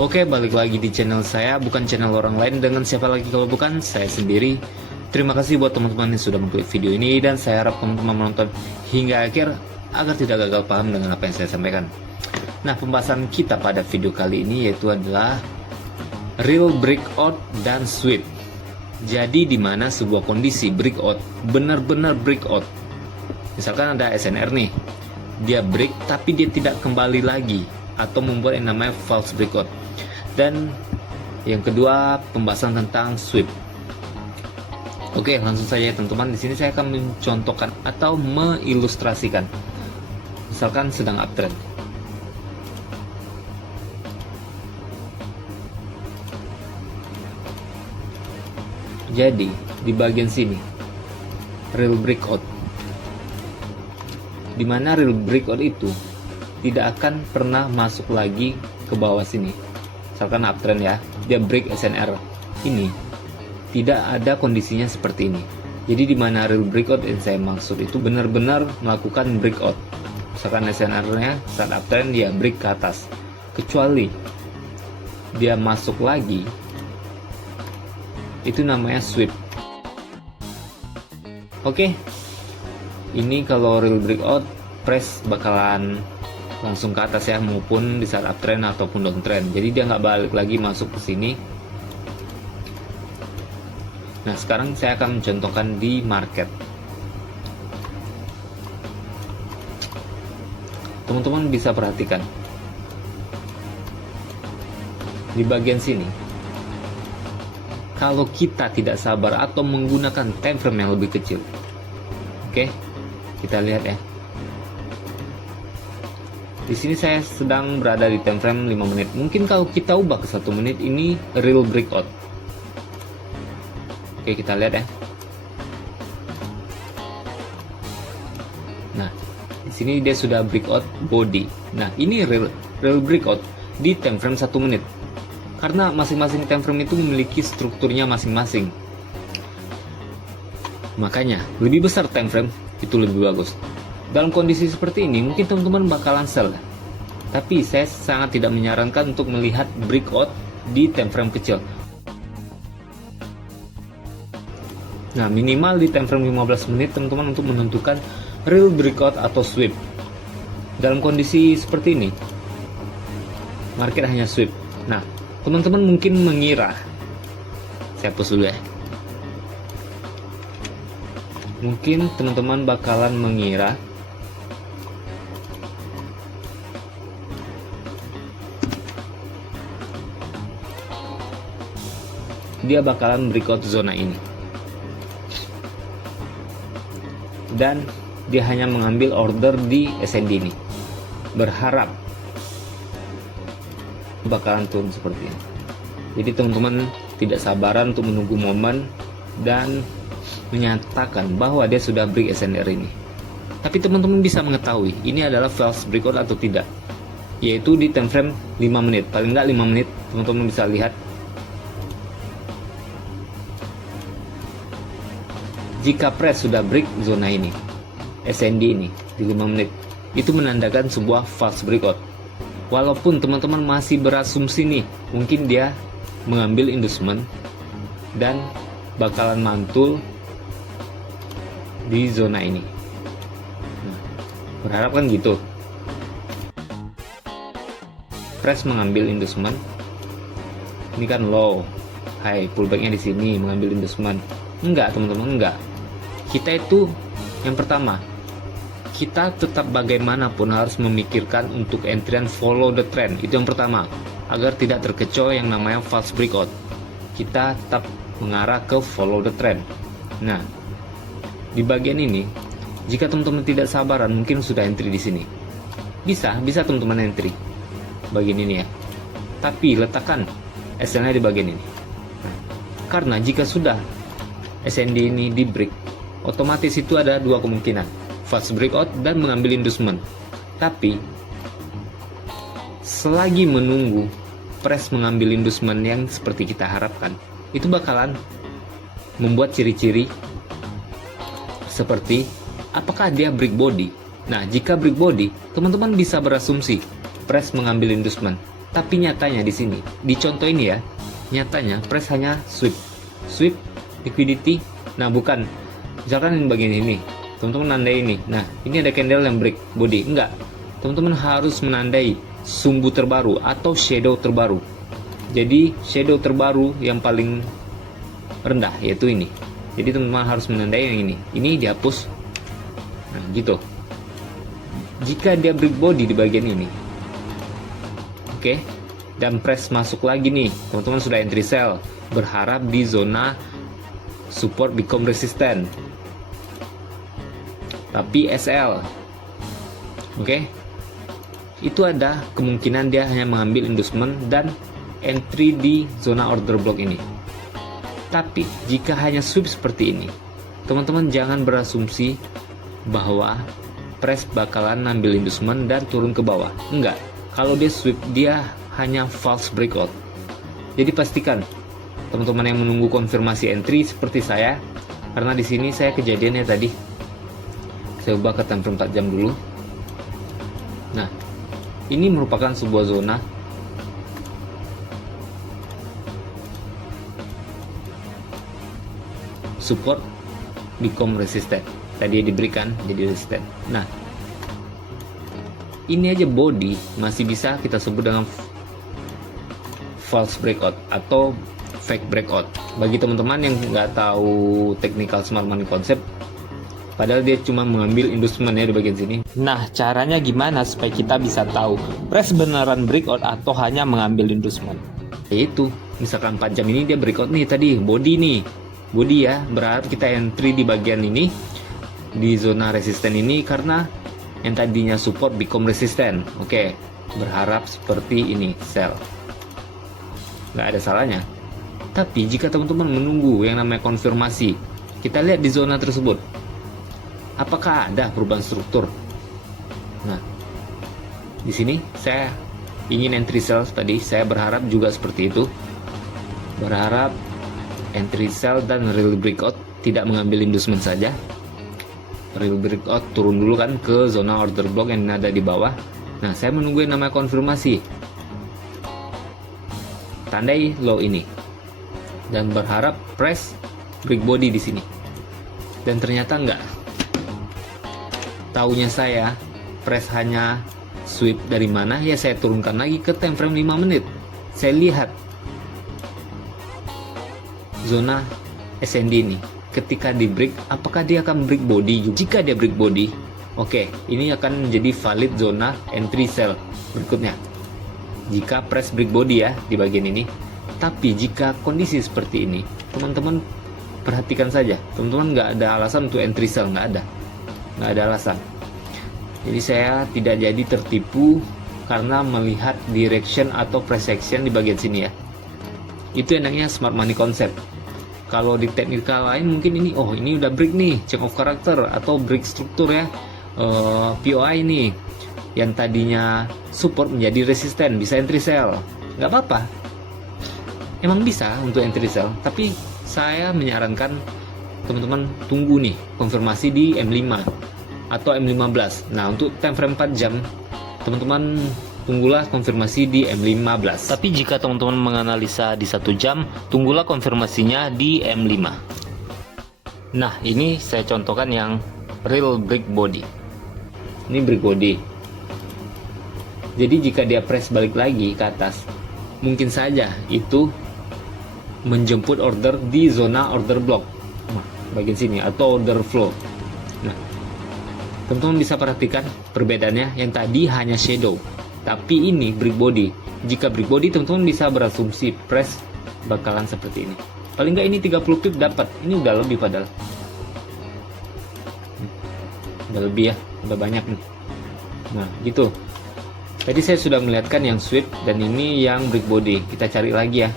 Oke, balik lagi di channel saya, bukan channel orang lain. Dengan siapa lagi kalau bukan saya sendiri. Terima kasih buat teman-teman yang sudah mengklik video ini, dan saya harap teman-teman menonton hingga akhir agar tidak gagal paham dengan apa yang saya sampaikan. Nah, pembahasan kita pada video kali ini yaitu adalah real breakout dan sweep. Jadi di mana sebuah kondisi breakout benar-benar breakout. Misalkan ada SNR nih, dia break tapi dia tidak kembali lagi atau membuat yang namanya false breakout. Dan yang kedua, pembahasan tentang sweep. Oke, langsung saja teman-teman. Di sini saya akan mencontohkan atau mengilustrasikan. Misalkan sedang uptrend. Jadi, di bagian sini real breakout. Di mana real breakout itu tidak akan pernah masuk lagi ke bawah sini. Misalkan uptrend ya, dia break SNR ini, tidak ada kondisinya seperti ini. Jadi di mana real breakout yang saya maksud itu benar-benar melakukan breakout. Misalkan SNR-nya saat uptrend dia break ke atas, kecuali dia masuk lagi, itu namanya sweep. Oke, ini kalau real breakout, price bakalan langsung ke atas ya, maupun di saat uptrend ataupun downtrend. Jadi dia nggak balik lagi masuk ke sini. Nah, sekarang saya akan mencontohkan di market. Teman-teman bisa perhatikan di bagian sini, kalau kita tidak sabar atau menggunakan time frame yang lebih kecil. Oke, kita lihat ya. Di sini saya sedang berada di time frame 5 menit. Mungkin kalau kita ubah ke 1 menit, ini real breakout. Oke, kita lihat ya. Nah, di sini dia sudah breakout body. Nah, ini real breakout di time frame 1 menit. Karena masing-masing time frame itu memiliki strukturnya masing-masing. Makanya, lebih besar time frame itu lebih bagus. Dalam kondisi seperti ini, mungkin teman-teman bakalan sell. Tapi saya sangat tidak menyarankan untuk melihat breakout di time frame kecil. Nah, minimal di time frame 15 menit teman-teman untuk menentukan real breakout atau sweep. Dalam kondisi seperti ini, market hanya sweep. Nah, teman-teman mungkin mengira, saya hapus dulu ya. Mungkin teman-teman bakalan mengira dia bakalan breakout zona ini, dan dia hanya mengambil order di SND ini, berharap bakalan turun seperti ini. Jadi teman-teman tidak sabaran untuk menunggu momen dan menyatakan bahwa dia sudah break SNR ini. Tapi teman-teman bisa mengetahui ini adalah false breakout atau tidak, yaitu di time frame 5 menit. Paling nggak 5 menit teman-teman bisa lihat. Jika price sudah break zona ini, SND ini di 5 menit, itu menandakan sebuah false breakout. Walaupun teman-teman masih berasumsi nih, mungkin dia mengambil inducement dan bakalan mantul di zona ini. Berharap kan gitu. Price mengambil inducement. Ini kan low, high, pullbacknya di sini mengambil inducement. Enggak, teman-teman, enggak. Kita itu yang pertama, kita tetap bagaimanapun harus memikirkan untuk entry and follow the trend. Itu yang pertama, agar tidak terkecoh yang namanya false breakout. Kita tetap mengarah ke follow the trend. Nah, di bagian ini, jika teman-teman tidak sabaran, mungkin sudah entry di sini. Bisa teman-teman entry bagian ini ya. Tapi letakkan SL-nya di bagian ini. Nah, karena jika sudah SND ini di break, otomatis itu ada dua kemungkinan, false breakout dan mengambil inducement. Tapi selagi menunggu price mengambil inducement yang seperti kita harapkan, itu bakalan membuat ciri-ciri seperti apakah dia break body. Nah, jika break body, teman-teman bisa berasumsi price mengambil inducement. Tapi nyatanya di sini, di contoh ini ya, nyatanya press hanya sweep liquidity. Nah bukan, misalkan ini bagian ini, teman-teman menandai ini. Nah ini ada candle yang break body, enggak, teman-teman harus menandai sumbu terbaru atau shadow terbaru. Jadi shadow terbaru yang paling rendah yaitu ini. Jadi teman-teman harus menandai yang ini dihapus. Nah gitu. Jika dia break body di bagian ini, oke, dan press masuk lagi nih, teman-teman sudah entry sell, berharap di zona support become resistant, tapi SL, oke, itu ada kemungkinan dia hanya mengambil inducement dan entry di zona order block ini. Tapi jika hanya sweep seperti ini, teman-teman jangan berasumsi bahwa press bakalan ambil inducement dan turun ke bawah. Enggak, kalau dia sweep dia hanya false breakout. Jadi pastikan teman-teman yang menunggu konfirmasi entry seperti saya, karena di sini saya kejadiannya tadi. Saya ubah ke time frame 4 jam dulu. Nah, ini merupakan sebuah zona support become resistant. Tadi diberikan jadi resistant. Nah, ini aja body masih bisa kita sebut dengan false breakout atau fake breakout. Bagi teman-teman yang nggak tahu technical smart money concept, padahal dia cuma mengambil inducement ya di bagian sini. Nah, caranya gimana supaya kita bisa tahu press beneran breakout atau hanya mengambil inducement? Yaitu, misalkan 4 jam ini dia breakout nih tadi, body ya, berharap kita entry di bagian ini, di zona resisten ini, karena yang tadinya support become resistant. Oke, berharap seperti ini, sell. Nggak ada salahnya. Tapi jika teman-teman menunggu yang namanya konfirmasi, kita lihat di zona tersebut, apakah ada perubahan struktur? Nah, di sini saya ingin entry sell tadi, saya berharap juga seperti itu. Berharap entry sell dan real breakout, tidak mengambil inducement saja. Real breakout turun dulu kan ke zona order block yang ada di bawah. Nah, saya menunggu yang namanya konfirmasi, tandai low ini, dan berharap press break body di sini. Dan ternyata enggak. Taunya saya press hanya sweep dari mana, ya saya turunkan lagi ke time frame 5 menit. Saya lihat zona SND ini, ketika di break, apakah dia akan break body? Jika dia break body, oke, ini akan menjadi valid zona entry sell berikutnya. Jika press break body ya di bagian ini. Tapi jika kondisi seperti ini, teman-teman perhatikan saja, teman-teman nggak ada alasan untuk entry sell, nggak ada alasan. Jadi saya tidak jadi tertipu karena melihat direction atau price action di bagian sini ya. Itu enaknya smart money concept. Kalau di teknikal lain mungkin ini, oh ini udah break nih, change of character atau break struktur ya, POI nih, yang tadinya support menjadi resisten, bisa entry sell, nggak apa-apa, emang bisa untuk entry sell. Tapi saya menyarankan teman-teman tunggu nih konfirmasi di M5 atau M15. Nah untuk time frame 4 jam, teman-teman tunggulah konfirmasi di M15. Tapi jika teman-teman menganalisa di 1 jam, tunggulah konfirmasinya di M5. Nah, ini saya contohkan yang real break body. Ini break body. Jadi jika dia press balik lagi ke atas, mungkin saja itu menjemput order di zona order block. Nah, bagian sini atau order flow. Nah, teman-teman bisa perhatikan perbedaannya, yang tadi hanya shadow. Tapi ini break body. Jika break body, teman-teman bisa berasumsi press bakalan seperti ini. Paling nggak ini 30 pip dapat. Ini udah lebih padahal. Udah lebih ya, udah banyak nih. Nah, gitu. Tadi saya sudah melihatkan yang sweep dan ini yang break body. Kita cari lagi ya.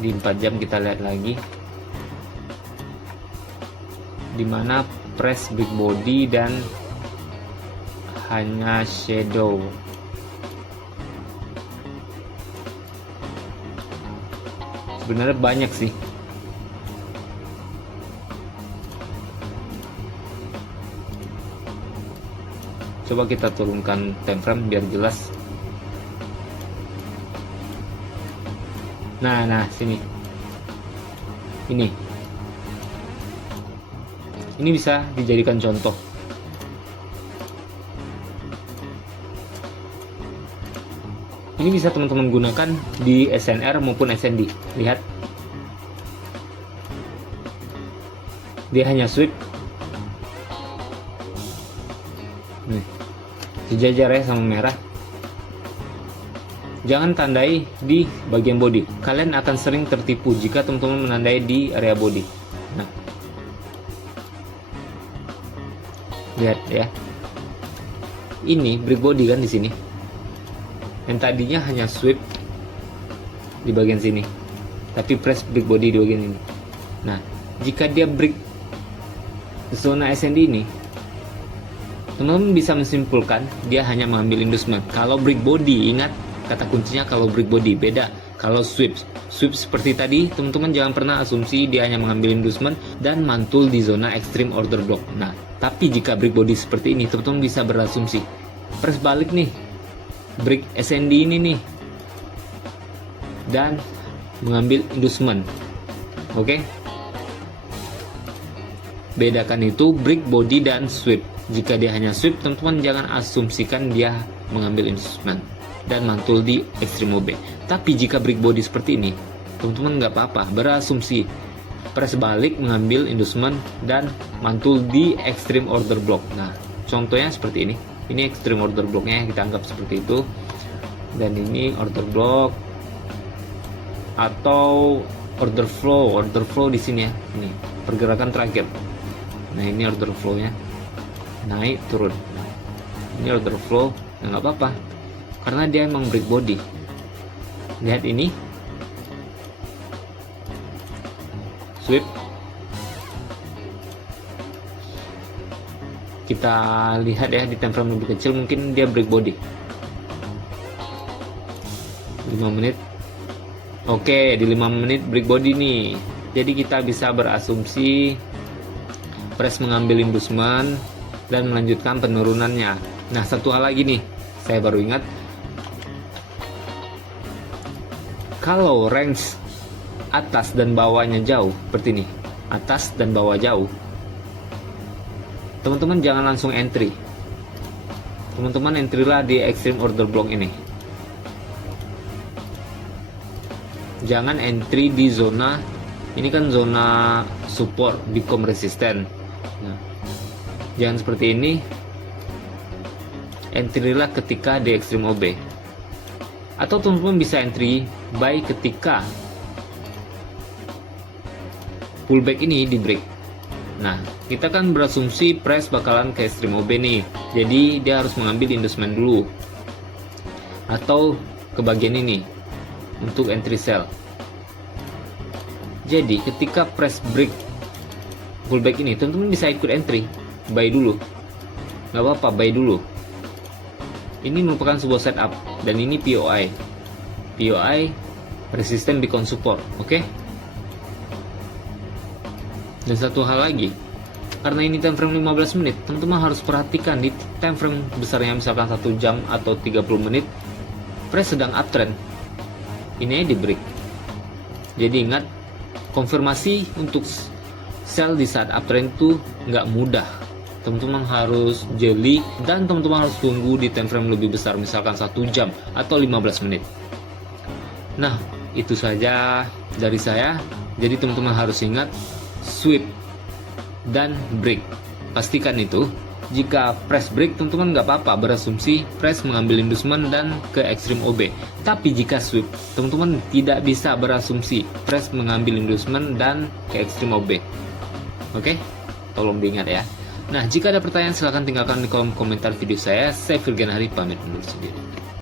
Di 4 jam kita lihat lagi. Dimana press break body dan hanya shadow. Sebenarnya banyak sih. Coba kita turunkan time frame biar jelas. Nah, sini. Ini bisa dijadikan contoh. Ini bisa teman-teman gunakan di SNR maupun SND. Lihat, dia hanya sweep. Nih, sejajar ya sama merah. Jangan tandai di bagian body. Kalian akan sering tertipu jika teman-teman menandai di area body. Nah, lihat ya. Ini break body kan di sini. Yang tadinya hanya sweep di bagian sini, tapi press break body di bagian ini. Nah, jika dia break zona SND ini, teman-teman bisa menyimpulkan dia hanya mengambil inducement. Kalau break body, ingat kata kuncinya kalau break body, beda kalau sweep seperti tadi. Teman-teman jangan pernah asumsi dia hanya mengambil inducement dan mantul di zona extreme order block. Nah, tapi jika break body seperti ini, teman-teman bisa berasumsi press balik nih break SND ini nih dan mengambil inducement. Oke? Bedakan itu break body dan sweep. Jika dia hanya sweep, teman-teman jangan asumsikan dia mengambil inducement dan mantul di extreme OB. Tapi jika break body seperti ini, teman-teman nggak apa-apa berasumsi press balik mengambil inducement dan mantul di extreme order block. Nah, contohnya seperti ini. Ini extreme order blocknya, kita anggap seperti itu. Dan ini order block atau order flow di sini ya. Ini pergerakan terakhir. Nah, ini order flow-nya. Naik turun. Ini order flow, nggak apa-apa. Karena dia emang break body. Lihat ini. Sweep. Kita lihat ya di time frame lebih kecil, mungkin dia break body 5 menit. Oke, di 5 menit break body nih. Jadi kita bisa berasumsi press mengambil inducement dan melanjutkan penurunannya. Nah, satu hal lagi nih, saya baru ingat. Kalau range atas dan bawahnya jauh seperti ini, atas dan bawah jauh, teman-teman jangan langsung entry. Teman-teman entry lah di extreme order block ini. Jangan entry di zona ini, kan zona support become resistant. Nah, jangan seperti ini. Entry lah ketika di extreme OB. Atau teman-teman bisa entry buy ketika pullback ini di break. Nah, kita kan berasumsi price bakalan ke extreme OB nih. Jadi dia harus mengambil inducement dulu. Atau ke bagian ini untuk entry sell. Jadi ketika price break pullback ini, teman-teman bisa ikut entry, buy dulu. Nggak apa-apa, buy dulu. Ini merupakan sebuah setup dan ini POI. POI resisten beacon support, oke? Dan satu hal lagi, karena ini time frame 15 menit, teman-teman harus perhatikan di time frame besarnya misalkan 1 jam atau 30 menit, price sedang uptrend. Ini di break. Jadi ingat, konfirmasi untuk sell di saat uptrend itu nggak mudah. Teman-teman harus jeli dan teman-teman harus tunggu di time frame lebih besar, misalkan 1 jam atau 15 menit. Nah, itu saja dari saya. Jadi teman-teman harus ingat sweep dan break. Pastikan itu. Jika press break, teman-teman nggak apa-apa berasumsi press mengambil inducement dan ke extreme OB. Tapi jika sweep, teman-teman tidak bisa berasumsi press mengambil inducement dan ke extreme OB. Oke? Tolong diingat ya. Nah, jika ada pertanyaan silahkan tinggalkan di kolom komentar video saya. Saya Virgan Hari pamit undur diri.